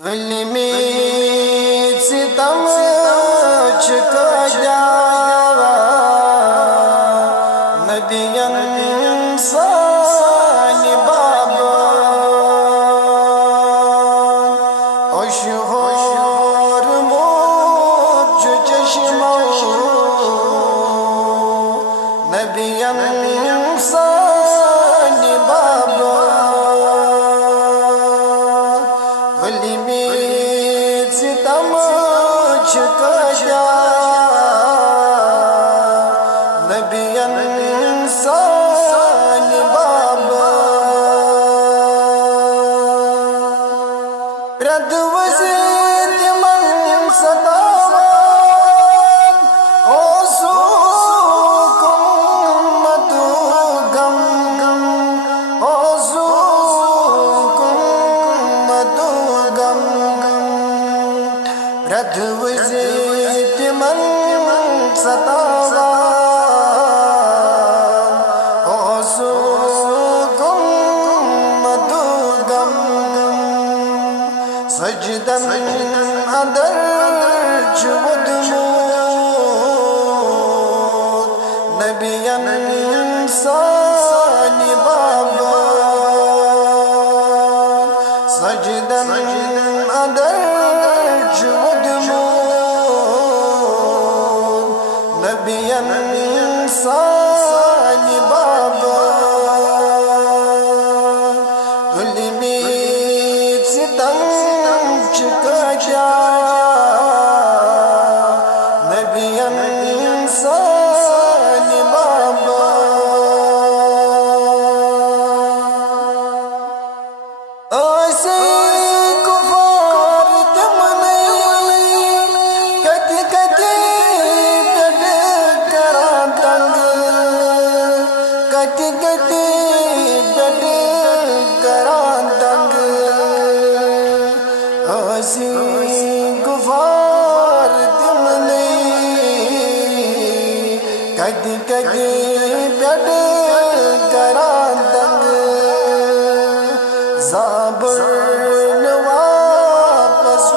तुलमी सितम छुका नदियन सानी बाबा अशहोर मुझ चश्मो नदियन सानी बाबा तुलमी सितम छुका नबियन सानी बाबा रद वज़ीर मन सतावान ओ सूकुम मधु गम ओ सूकुम मधु गम रद वज़ीर मन सतावान सजदन अंदर जुवद नबियन सानी बाबा सजदन अंदर जुवद नबियन सानी बाबा तुलमी सितम नबियन सानी बाबा ऐसे कुफार तुमने कति कति पेट करा तंग कति कति पेट करा तंग ऐसे गुफार तुमने कदी कदी पेट करा दंग ज़ाबर वापस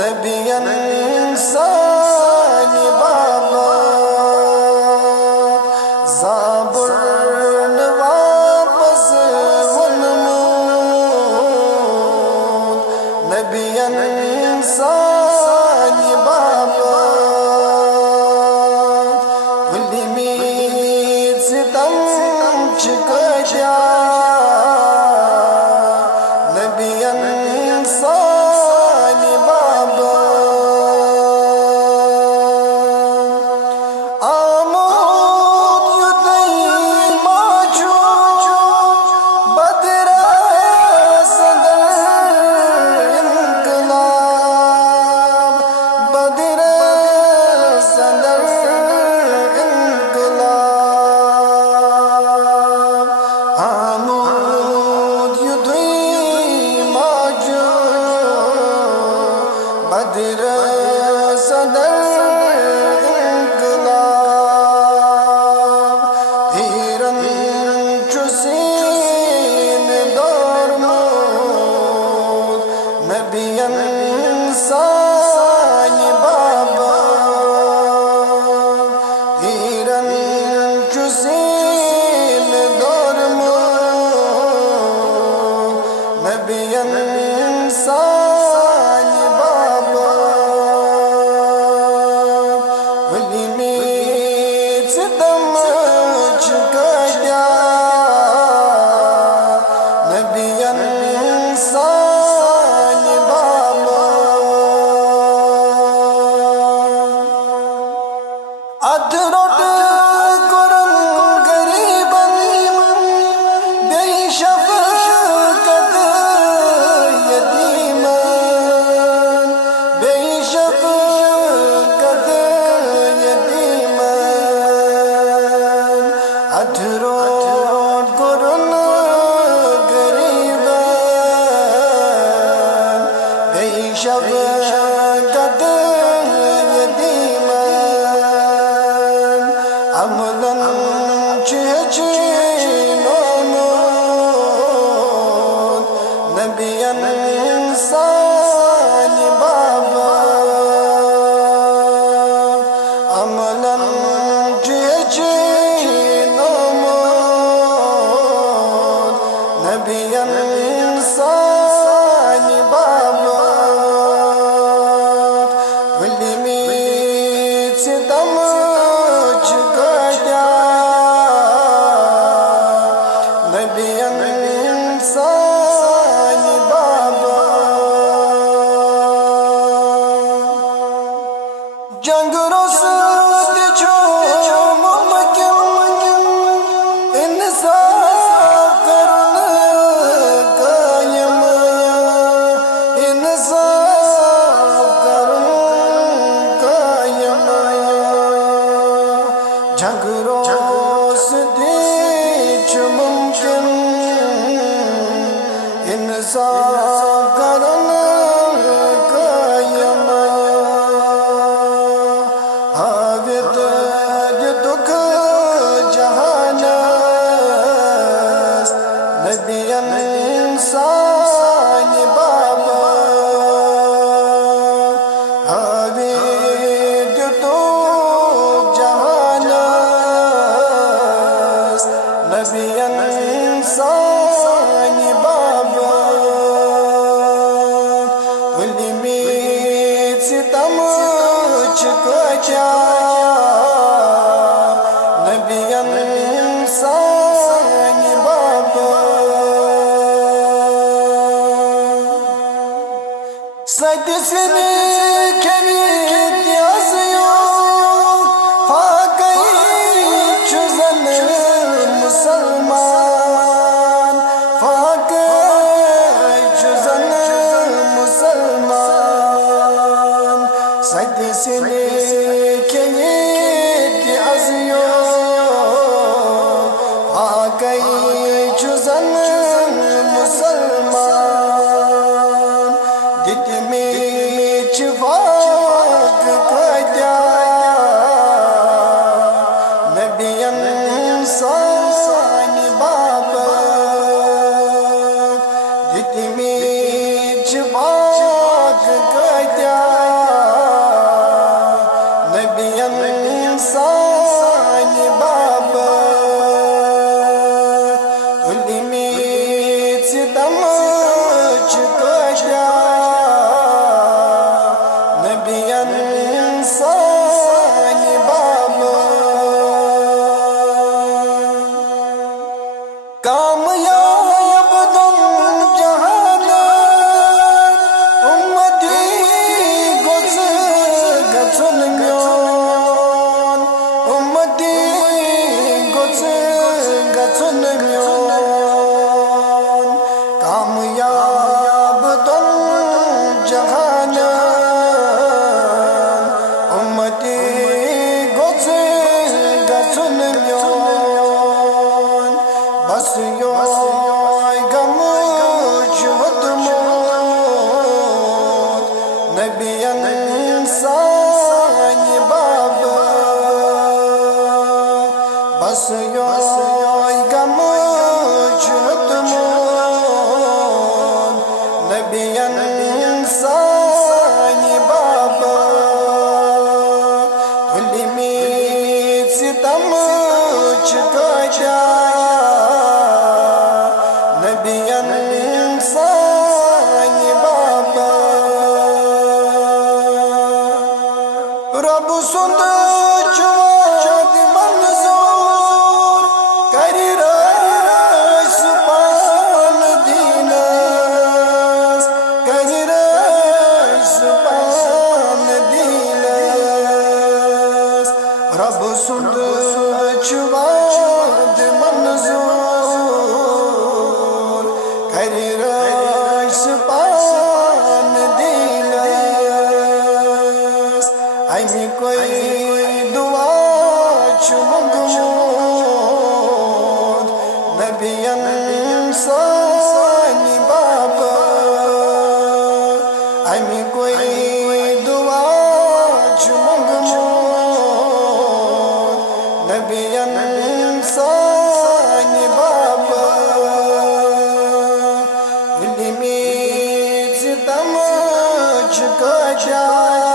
नबियन सानी बाबा ज़ाबर वापस नबियन सानी बाबा तुलमी सितम छुका नबियन सानी बाबा आमोद युदई माजू बदरा बदर सदर इंकलाब धीरन चुसीन दौरमूद नबियन सानी बाबा धीरन चुसीन दौरमूद नबियन सानी बाबा तुलमी सितम छुका नबियन सानी बाबा अधरोट कुरन गरीबन बेशफ़क़त यतीमन बेशफ़क़त यतीमन अधरोट कुरन गरीबन बेशफ़क़त यतीमन अमलन चेचनो नबियन सानी बाबा अमलन नमोद नबियन सानी बाबा वलिमी सितम चुकाया नबियन सानी बाबा जंग रोज़ जो मुमकिन इंसाफ करन कायम इंसाफ करन कायम जंग रोज़ जो मुमकिन इंसाफ करन कायम हाविद दुख जहानस नबियन सानी बाबा हाविद दुख जहानस नबियन सानी बाबा वलिमी सितम चुकाया नबियन सानी बाबा सदसने खेत yazıyor Fakayı çözenler Müslüman Fakayı çözenler Müslüman Sədisini keyit yazıyor Fakayı çözenler Müslüman Didimi çıvak kaya Nebiyan sani baba Didimi çıvak kaya Nebiyan sani baba Ulimi sitam çıkaya नबियन सानी बाबा कामयाब दुम जहान उम्मती गुस गचुन म्योन उम्मती गुस गचुन म्योन कामयाब दुम जहान उम्मती गुस गचुन म्योन बस योय गम जुहद मोद नबियन सानी बाबा बस योय गम जुहद मोद नबियन सानी बाबा वलिमी सितम चुकाया नबियन सानी बाबा रब सुंद चुवाद मंजूर करी रस पान दीनस करी रस पान दीनस रब सुंद चुवाद मंजूर करी रस पान दीनस आईमी कोई दुआ चुमगमोद नबियन सानी बाबा आईमी कोई दुआ चुमगमोद नबियन सानी बाबा इमी सितम झुका जाए